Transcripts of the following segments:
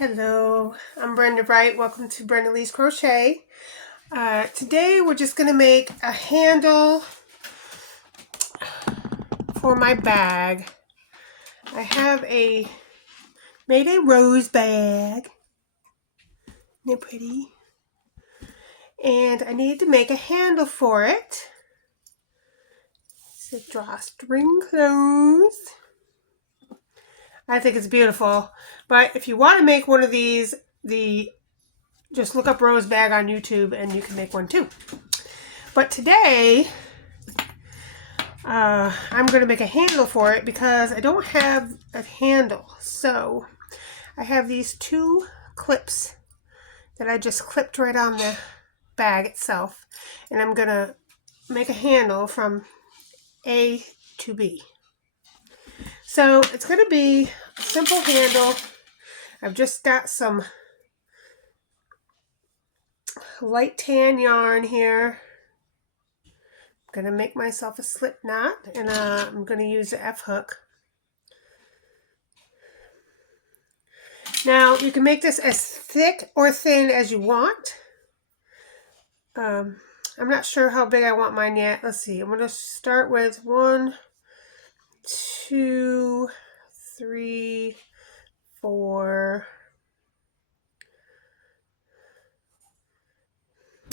Hello, I'm Brenda Wright. Welcome to Brenda Lee's Crochet. Today we're just going to make a handle for my bag. I have made a rose bag. Isn't it pretty? And I need to make a handle for it. So drawstring closed. I think it's beautiful. But if you want to make one of these, just look up rose bag on YouTube and you can make one too. But today, I'm going to make a handle for it because I don't have a handle. So I have these two clips that I just clipped right on the bag itself. And I'm going to make a handle from A to B. So it's going to be a simple handle. I've just got some light tan yarn here. I'm going to make myself a slip knot, and I'm going to use the F-hook. Now, you can make this as thick or thin as you want. I'm not sure how big I want mine yet. Let's see. I'm going to start with 1, 2, 3, 4.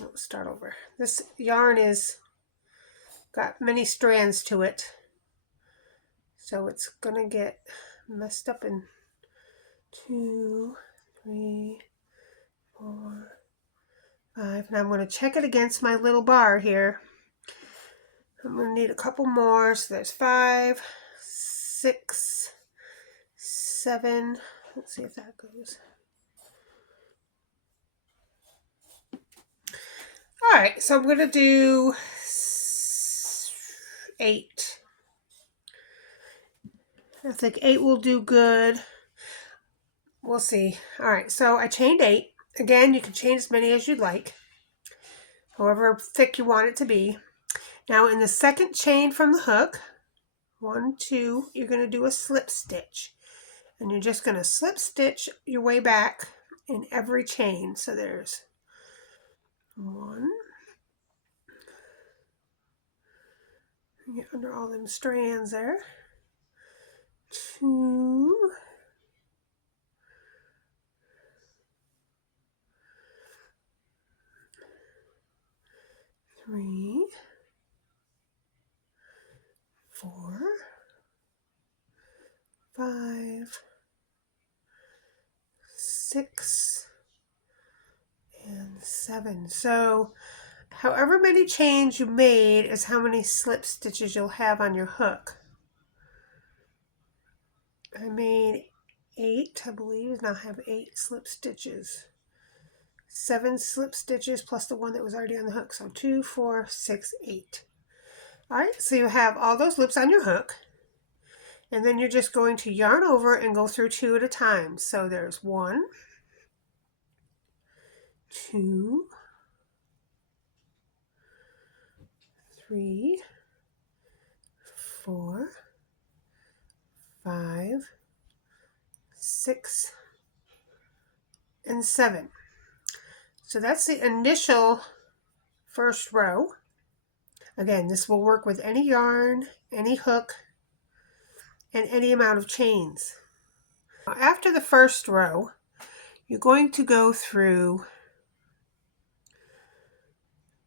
Let's start over. This yarn is got many strands to it, so it's going to get messed up in 2, 3, 4, 5. Now I'm going to check it against my little bar here. I'm going to need a couple more. So there's 5, 6, 7. Let's see if that goes. All right, so I'm going to do 8. I think 8 will do good. We'll see. All right, so I chained 8. Again, you can chain as many as you'd like, however thick you want it to be. Now in the second chain from the hook, 1, 2, you're going to do a slip stitch. And you're just going to slip stitch your way back in every chain. So there's 1. Get under all them strands there. 2. 3. 4. 5. 6. And 7. So however many chains you made is how many slip stitches you'll have on your hook. I made 8, I believe. Now I have 8 slip stitches. 7 slip stitches plus the one that was already on the hook. So 2, 4, 6, 8. All right, so you have all those loops on your hook. And then you're just going to yarn over and go through 2 at a time. So there's 1, 2, 3, 4, 5, 6, and 7. So that's the initial first row. Again, this will work with any yarn, any hook, and any amount of chains. After the first row, you're going to go through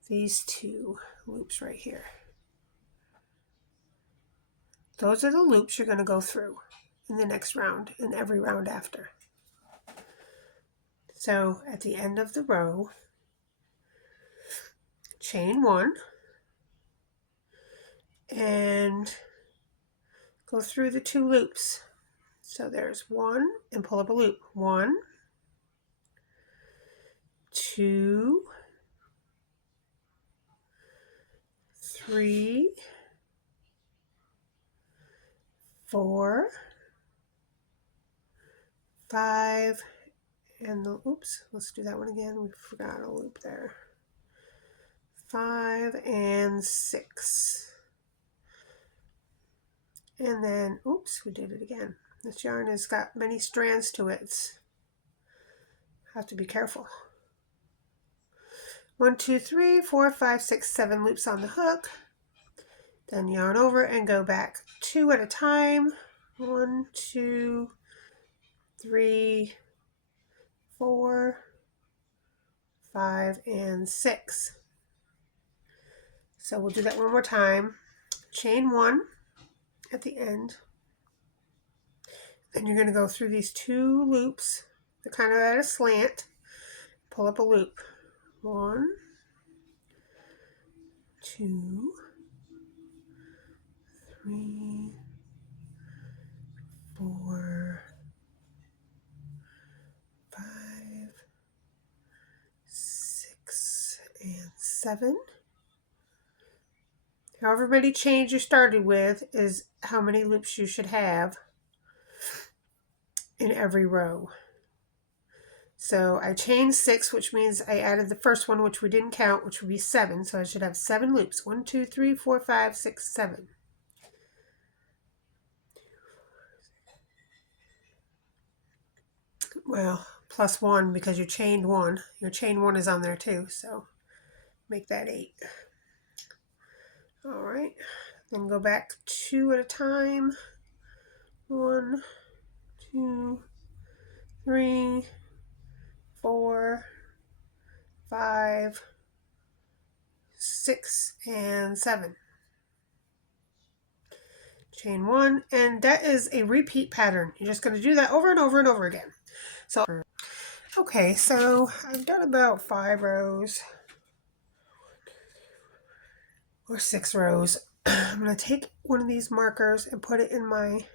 these 2 loops right here. Those are the loops you're going to go through in the next round and every round after. So at the end of the row, chain 1 and go through the 2 loops. So there's 1 and pull up a loop. 1, 2, 3, 4, 5, and the, oops, let's do that one again. We forgot a loop there. 5 and 6. And then, oops, we did it again. This yarn has got many strands to it. Have to be careful. 1, 2, 3, 4, 5, 6, 7 loops on the hook. Then yarn over and go back 2 at a time. 1, 2, 3, 4, 5, and 6. So we'll do that one more time. Chain 1 at the end. And you're going to go through these 2 loops. They're kind of at a slant. Pull up a loop. 1, 2, 3, 4, 5, 6, and 7. However many chains you started with is how many loops you should have in every row. So I chained 6, which means I added the first one, which we didn't count, which would be 7. So I should have 7 loops. 1, 2, 3, 4, 5, 6, 7. Well, plus 1 because you chained 1. Your chain 1 is on there too, so make that 8. All right, then go back 2 at a time. 1, 2, 3, 4, 5, 6, and 7. Chain 1, and that is a repeat pattern. You're just going to do that over and over and over again. So, okay, so I've done about 5 rows or 6 rows. I'm going to take one of these markers and put it in my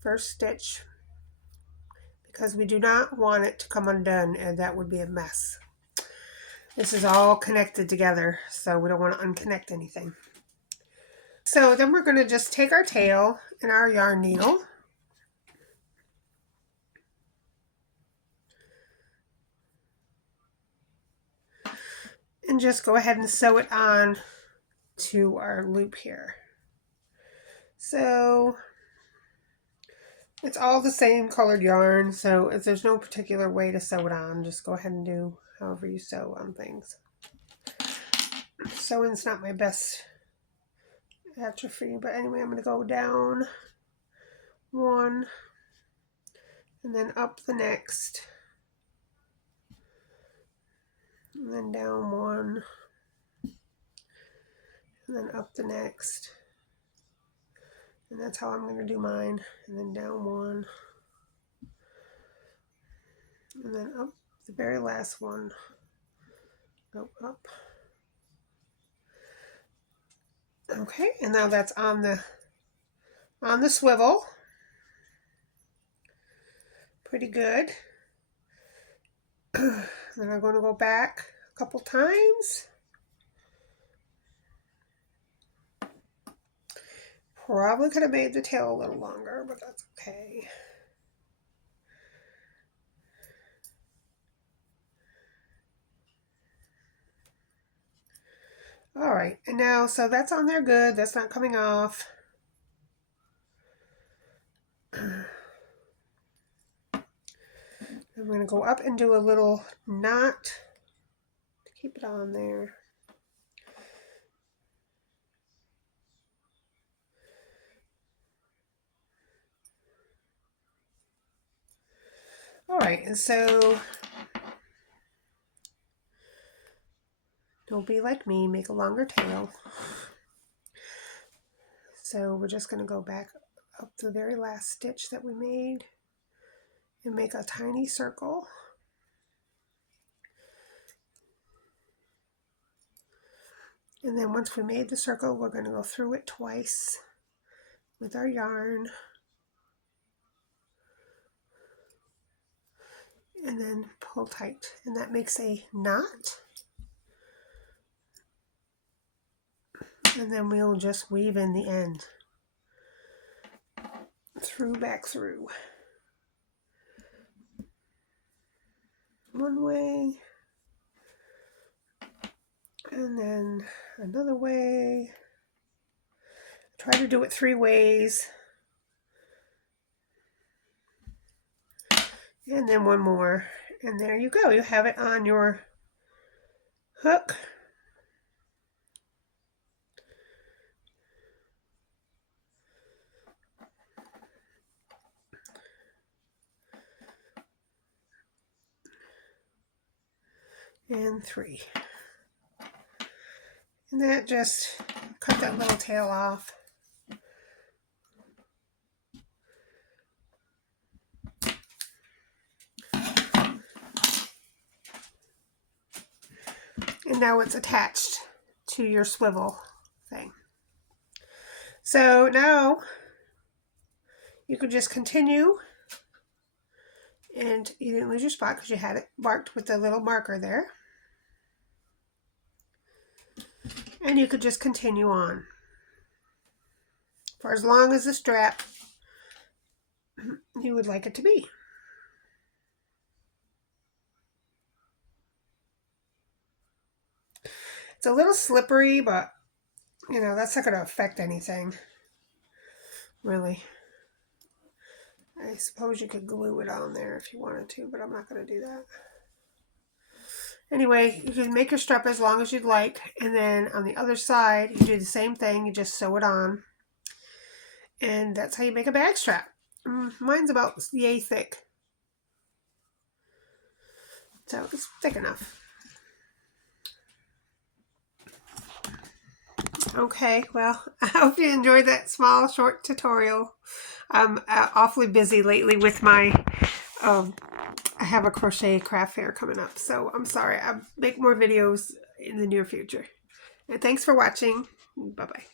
first stitch because we do not want it to come undone, and that would be a mess. This is all connected together, so we don't want to unconnect anything. So then we're going to just take our tail and our yarn needle and just go ahead and sew it on to our loop here. So it's all the same colored yarn, so if there's no particular way to sew it on, just go ahead and do however you sew on things. Sewing's not my best atrophy, but anyway, I'm going to go down 1 and then up the next, and then down 1 and then up the next, and that's how I'm going to do mine, and then down 1 and then up the very last one. Go up. Okay, and now that's on the swivel. Pretty good. Then I'm going to go back a couple times. Probably could have made the tail a little longer, but that's okay. All right, and now, so that's on there good. That's not coming off. I'm going to go up and do a little knot to keep it on there. All right, and so don't be like me, make a longer tail. So we're just going to go back up the very last stitch that we made and make a tiny circle. And then once we made the circle, we're going to go through it twice with our yarn. And then pull tight. And that makes a knot. And then we'll just weave in the end. Back through. One way. And then another way. Try to do it 3 ways. And then one more. And there you go. You have it on your hook. And 3. And that just cut that little tail off. And now it's attached to your swivel thing. So now you can just continue, and you didn't lose your spot because you had it marked with the little marker there. And you could just continue on for as long as the strap you would like it to be. It's a little slippery, but you know, that's not going to affect anything, really. I suppose you could glue it on there if you wanted to, but I'm not going to do that. Anyway, you can make your strap as long as you'd like, and then on the other side, you do the same thing. You just sew it on, and that's how you make a bag strap. Mine's about yay thick, so it's thick enough. Okay, well, I hope you enjoyed that small, short tutorial. I'm awfully busy lately with my, I have a crochet craft fair coming up, so I'm sorry. I'll make more videos in the near future. And thanks for watching. Bye-bye.